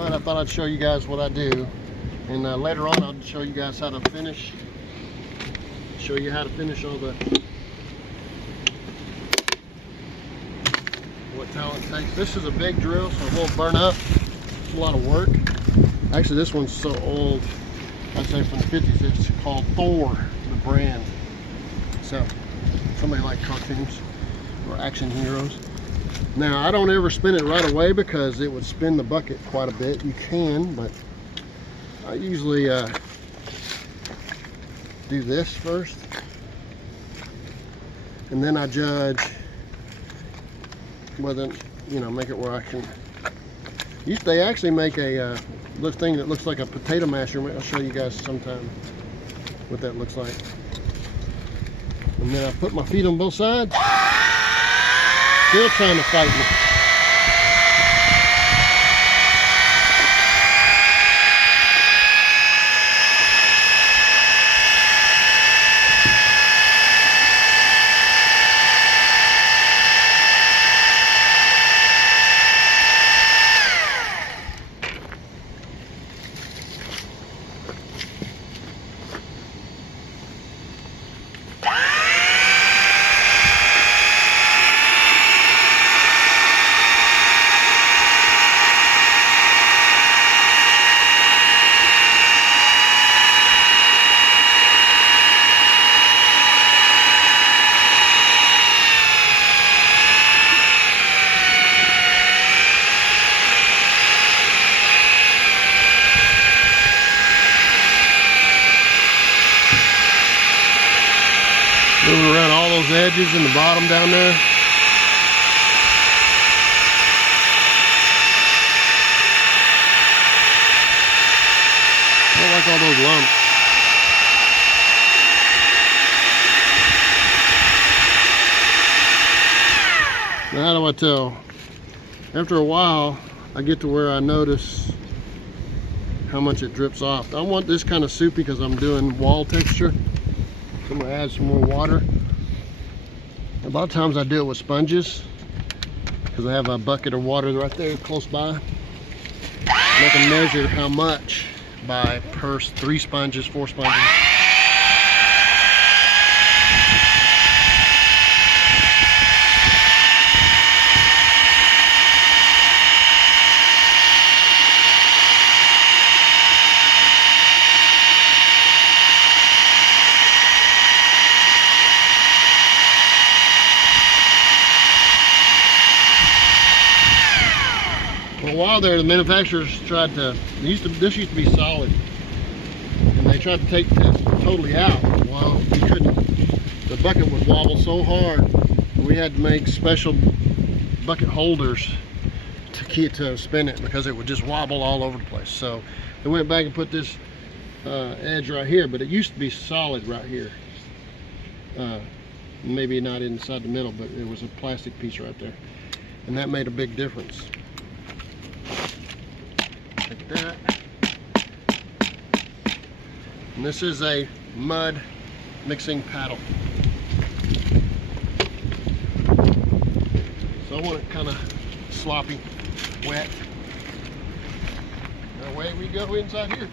I thought I'd show you guys what I do, and later on I'll show you guys how to finish. Show you how to finish all the what talent takes. This is a big drill, so it won't burn up. It's a lot of work. Actually, this one's so old. I'd say from the 50s. It's called Thor, the brand. So somebody like cartoons or action heroes. Now, I don't ever spin it right away because it would spin the bucket quite a bit. You can, but I usually do this first, and then I judge whether, you know, make it where I can. They actually make a thing that looks like a potato masher. I'll show you guys sometime what that looks like. And then I put my feet on both sides. Still trying to fight me. Moving around all those edges in the bottom down there. I don't like all those lumps. Now, how do I tell? After a while, I get to where I notice how much it drips off. I want this kind of soupy because I'm doing wall texture. So I'm going to add some more water. A lot of times I do it with sponges because I have a bucket of water right there close by. And I can measure how much by per 3 sponges, 4 sponges. For a while there, the manufacturers tried to, this used to be solid, and they tried to take this totally out. Well, you couldn't. The bucket would wobble so hard, we had to make special bucket holders to spin it because it would just wobble all over the place. So they went back and put this edge right here, but it used to be solid right here. Maybe not inside the middle, but it was a plastic piece right there, and that made a big difference. Like that. And this is a mud mixing paddle. So I want it kind of sloppy, wet. Away we go inside here.